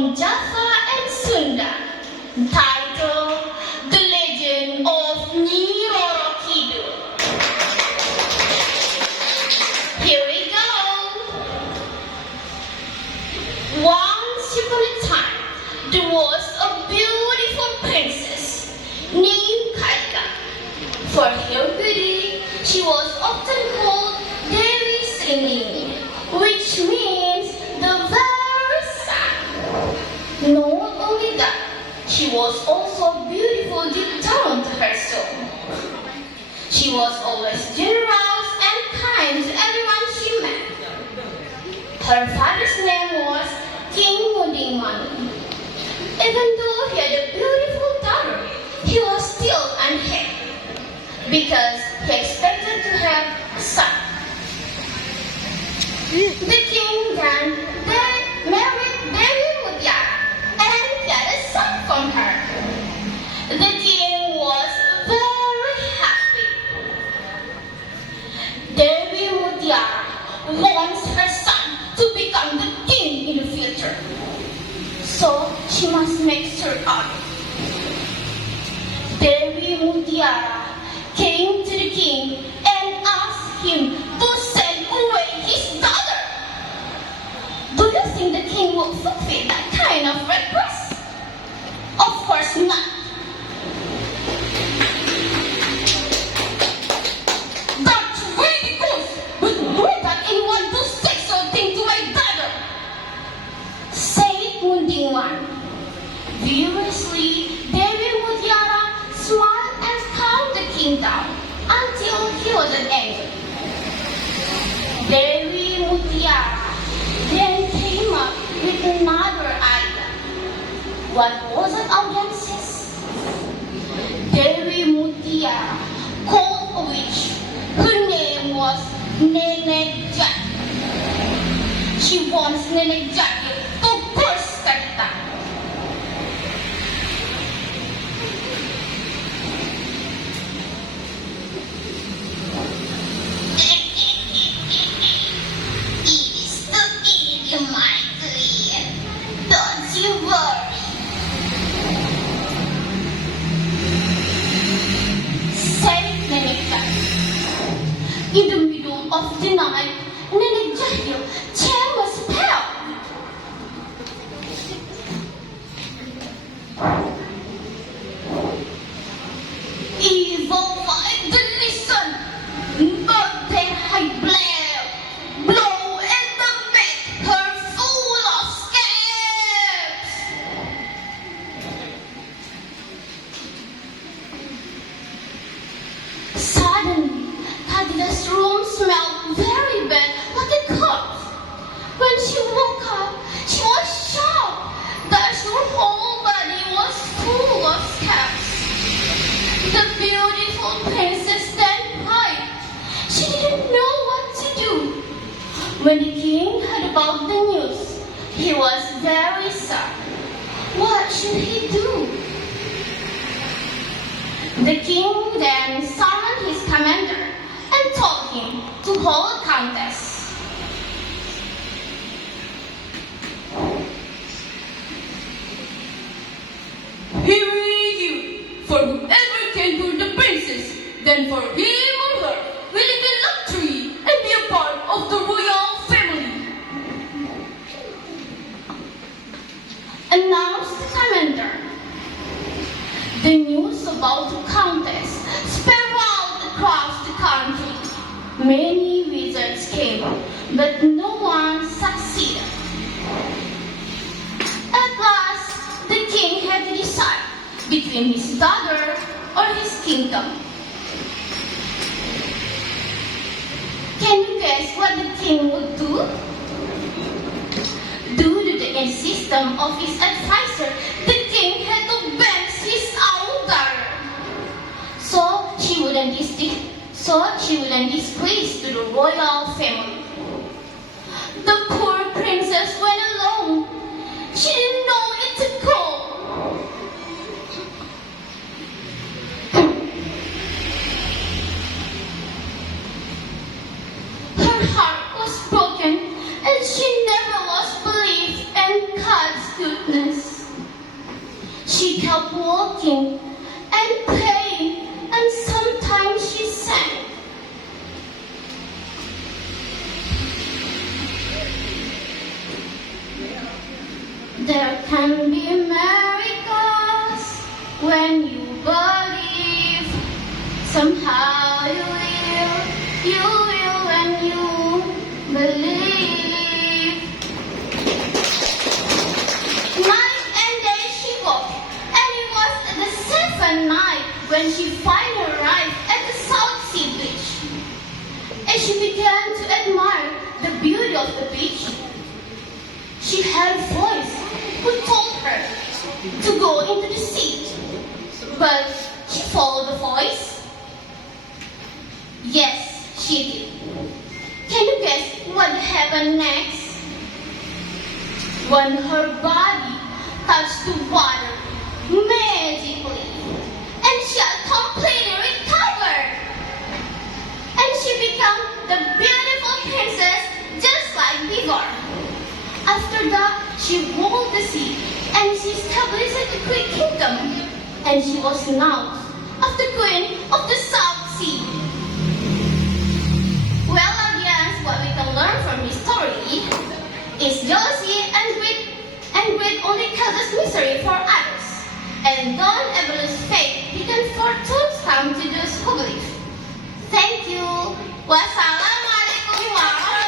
from Java and Sunda, titled The Legend of Roro Kidul. Here we go. Once upon a time, there was a beautiful princess named Kaika. For her beauty, she was often called Devi Singing, which means the very sun. Not only that, she was also beautiful deep down to her soul. She was always generous and kind to everyone she met. Her father's name was King Mudingmani. Even though he had a beautiful daughter, he was still unhappy because he expected to have a son. The king then married Devi Mutiara and had a son from her. The king was very happy. Devi Mutiara wants her son to become the king in the future, so she must make sure of it. Devi Mutiara came to the king and asked him to send away his daughter. Do you think the king will fulfill that kind of request? Of course not. That's ridiculous! But why can anyone do sexual thing to my daughter? Said Mundingwan. Furiously, Devi Mutiara smiled and calmed the king down until he wasn't angry. Devi Mutiara then came up with another idea. What was it, audiences? Devi Mutiara called a witch. Her name was Nenek Jati. She wants Nenek Jati to burst Karita. In the middle of the night, Nenek Jahil changed a spell. Evil fight the listen, but then I blow and make her full of scabs. Suddenly, Kadila's room smelled very bad, like a corpse. When she woke up, she was shocked that her whole body was full of scabs. The beautiful princess then cried. She didn't know what to do. When the king heard about the news, he was very sad. What should he do? The king then summoned his commander and told him to hold a contest. Here is you, for whoever can cure the princess, then for him or her will live in luxury and be a part of the royal family. Announced the commander. The news about the contest spread out across the country. Many wizards came, but no one succeeded. At last, the king had to decide between his daughter or his kingdom. Can you guess what the king would do? Due to the insistence of his advisor, the king had to ban his own daughter, so she wouldn't disgrace to the royal family. The poor princess went alone. She didn't know it to go. Her heart was broken, and she never lost belief in God's goodness. out walking and playing, and sometimes she sang. There can be miracles when you believe. Somehow you will when you believe. Night and day she walked, and it was the seventh night when she finally arrived at the South Sea beach. As she began to admire the beauty of the beach, she heard a voice who told her to go into the sea. But she followed the voice. Yes, she did. Can you guess what happened next? When her body touched the water magically, and she had completely recovered. And she became the beautiful princess just like before. After that, she ruled the sea, and she established a great kingdom. And she was now the queen of the South Sea. Well, audience, what we can learn from this story is jealousy and greed only causes misery for others. And don't ever lose faith, because fortunes come to those who believe. Thank you. Wassalamualaikum warahmatullahi wabarakatuh.